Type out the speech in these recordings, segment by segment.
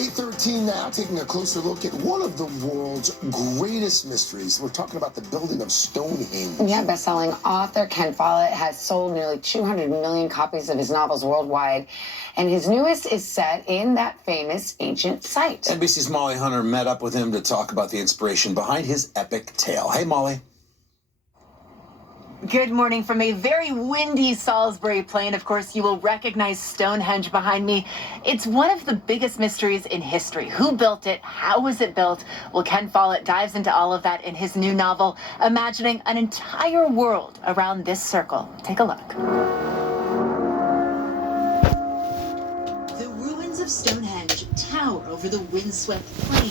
8:13 now, taking a closer look at one of the world's greatest mysteries. We're talking about the building of Stonehenge. Yeah, best-selling author Ken Follett has sold nearly 200 million copies of his novels worldwide, and his newest is set in that famous ancient site. NBC's Molly Hunter met up with him to talk about the inspiration behind his epic tale. Hey, Molly. Good morning from a very windy Salisbury Plain. Of course, you will recognize Stonehenge behind me. It's one of the biggest mysteries in history. Who built it? How was it built? Well, Ken Follett dives into all of that in his new novel, imagining an entire world around this circle. Take a look. The ruins of Stonehenge tower over the windswept plain.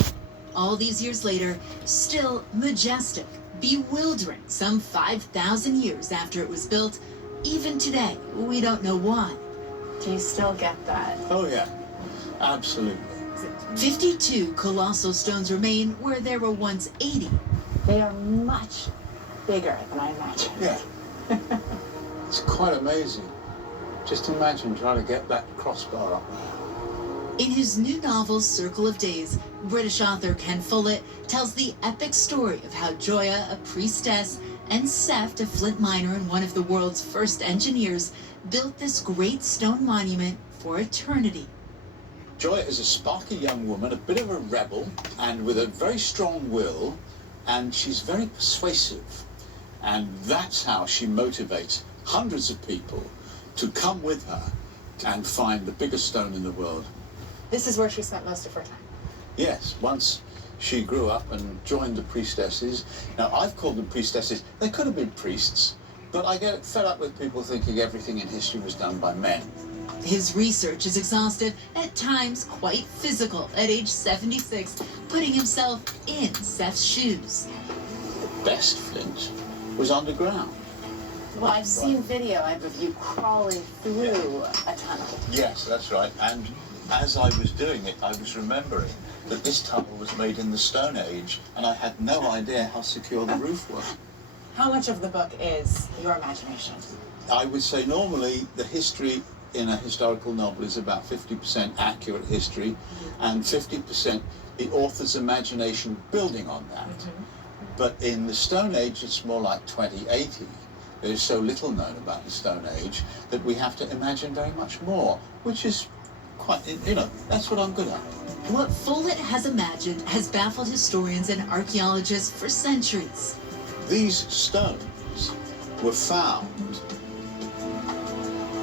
All these years later, still majestic. Bewildering, some 5,000 years after it was built. Even today, we don't know why. Do you still get that? Oh, yeah. Absolutely. 52 colossal stones remain where there were once 80. They are much bigger than I imagined. Yeah. It's quite amazing. Just imagine trying to get that crossbar up there. In his new novel, Circle of Days, British author Ken Follett tells the epic story of how Joya, a priestess, and Seft, a flint miner and one of the world's first engineers, built this great stone monument for eternity. Joya is a sparky young woman, a bit of a rebel, and with a very strong will, and she's very persuasive. And that's how she motivates hundreds of people to come with her and find the biggest stone in the world. This is where she spent most of her time. Yes, once she grew up and joined the priestesses. Now, I've called them priestesses. They could have been priests, but I get fed up with people thinking everything in history was done by men. His research is exhaustive, at times quite physical. At age 76, putting himself in Seft's shoes. The best flint was underground. Well, I've seen video of you crawling through a tunnel. Yes, that's right. And as I was doing it, I was remembering that this tunnel was made in the Stone Age, and I had no idea how secure the roof was. How much of the book is your imagination? I would say normally the history in a historical novel is about 50% accurate history and 50% the author's imagination building on that. But in the Stone Age, it's more like 2080. There's so little known about the Stone Age that we have to imagine very much more, which is quite, that's what I'm good at. What Follett has imagined has baffled historians and archaeologists for centuries. These stones were found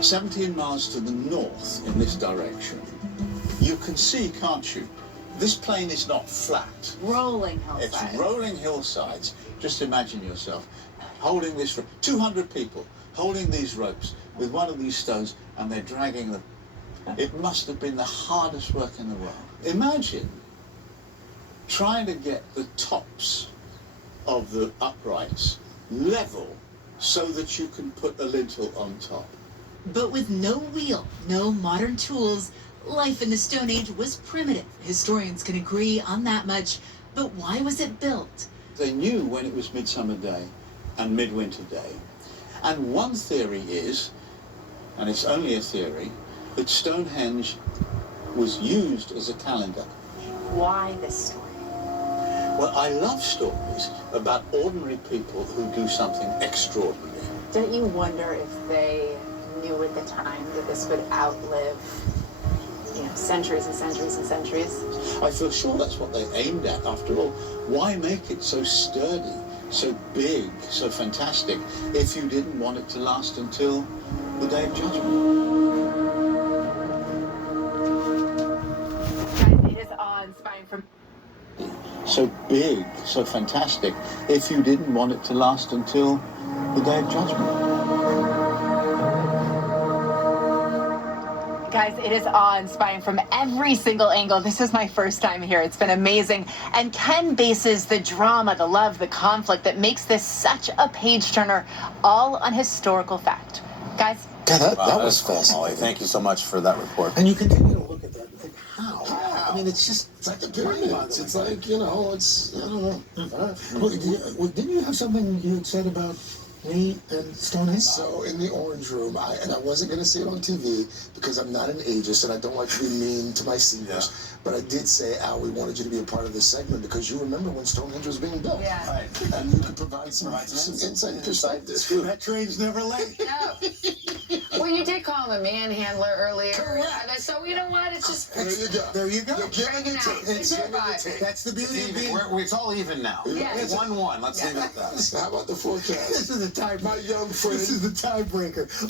17 miles to the north in this direction. You can see, can't you? This plain is not flat. Rolling hillsides. It's rolling hillsides. Just imagine yourself holding this, 200 people holding these ropes with one of these stones, and they're dragging them. It must have been the hardest work in the world. Imagine trying to get the tops of the uprights level so that you can put a lintel on top. But with no wheel, no modern tools, life in the Stone Age was primitive. Historians can agree on that much. But why was it built? They knew when it was Midsummer Day and Midwinter Day. And one theory is, and it's only a theory, that Stonehenge was used as a calendar. Why this story? Well, I love stories about ordinary people who do something extraordinary. Don't you wonder if they knew at the time that this would outlive, centuries and centuries and centuries? I feel sure that's what they aimed at. After all, why make it so sturdy, so big, so fantastic, if you didn't want it to last until the Day of Judgment? It is awe-inspiring from... So big, so fantastic, if you didn't want it to last until the Day of Judgment. Guys, it is awe-inspiring from every single angle. This is my first time here. It's been amazing. And Ken bases the drama, the love, the conflict that makes this such a page-turner all on historical fact. Guys? God, that was fascinating. Molly, thank you so much for that report. And you continue to look at that and think, how? I mean, it's like the pyramids. It's like, I don't know. Well, didn't you have something you had said about, me and Stonehenge? So in the Orange Room, I wasn't going to say it on TV because I'm not an ageist and I don't like to be mean to my seniors. Yeah. But I did say, Al, we wanted you to be a part of this segment because you remember when Stonehenge was being built. Yeah. Right. And you could provide some insight and perspective. That train's never late. No. Well, you did call him a manhandler earlier. Correct. So you know what? It's just There you go. There you go. You're giving Bring it it to out. it's It's your giving it vibe. to That's the beauty of being. It's all even now. Yes. 1-1. Let's leave it at that. How about the forecast? This is the time. My young friend. This is the tiebreaker.